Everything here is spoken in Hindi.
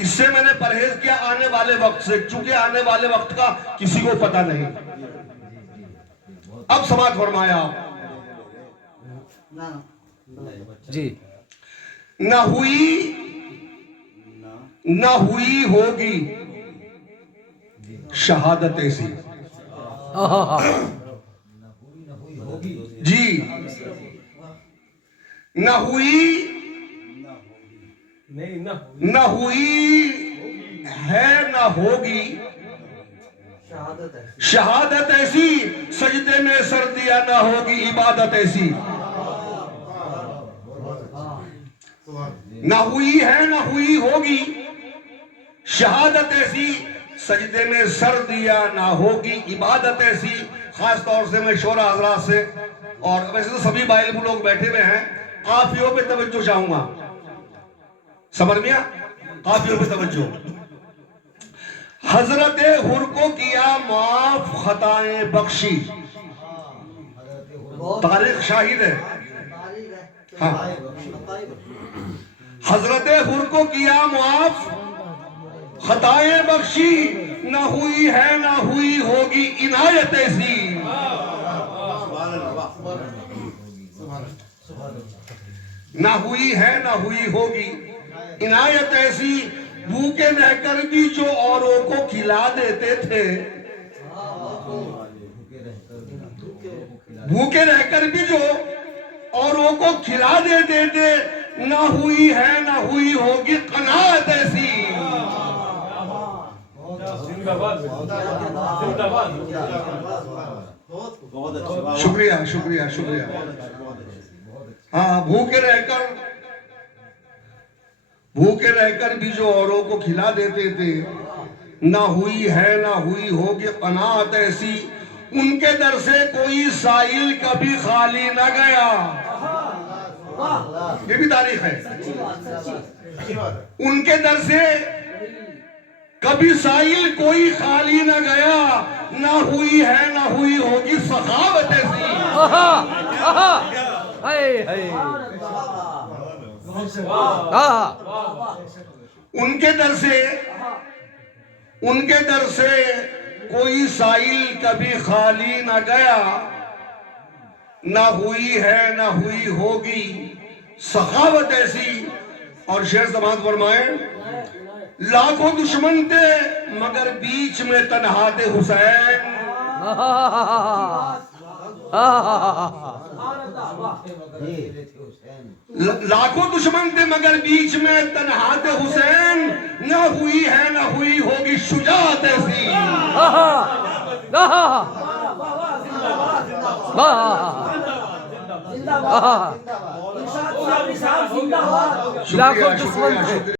इससे मैंने परहेज किया आने वाले वक्त से, क्योंकि आने वाले वक्त का किसी को पता नहीं। अब समाज फरमाया जी। न हुई होगी शहादत ऐसी। जी, न हुई है न होगी शहादत ऐसी, सजदे में सर दिया न होगी इबादत ऐसी। न हुई है न हुई होगी शहादत ऐसी, सजदे में सर दिया ना होगी इबादत ऐसी। खास तौर से मैं शोरा हजरात से, और वैसे तो सभी बाइल लोग बैठे हुए हैं, काफियों पे तवज्जो चाहूंगा। समझ में काफियों पे तवज्जो। हजरत हुर को किया माफ खताएं बख्शी, तारीख शाहिद है। हाँ, हजरत हुर को किया माफ खताएं बख्शी, न हुई है न हुई होगी इनायत ऐसी। न हुई है न हुई होगी इनायत ऐसी, भूखे रहकर भी जो औरों को खिला देते थे, भूखे रहकर भी जो औरों को खिला देते थे, न हुई है न हुई होगी कनात ऐसी। शुक्रिया शुक्रिया शुक्रिया। हाँ, भूखे रहकर भी जो औरों को खिला देते थे, ना हुई है ना हुई होगी कनात ऐसी, उनके दर से कोई साइल कभी खाली न गया। ये भी तारीख है। उनके दर से कभी साइल कोई खाली न गया, ना हुई है ना हुई होगी सखावत ऐसी। उनके दर से कोई साइल कभी खाली न गया, ना हुई है ना हुई होगी सखावत ऐसी। और शेर समाज फरमाए, लाखों दुश्मन थे मगर बीच में तन्हा थे हुसैन। लाखों दुश्मन थे मगर बीच में तन्हा थे हुसैन, न हुई है न हुई होगी शुजाअत ऐसी। लाखों दुश्मन थे।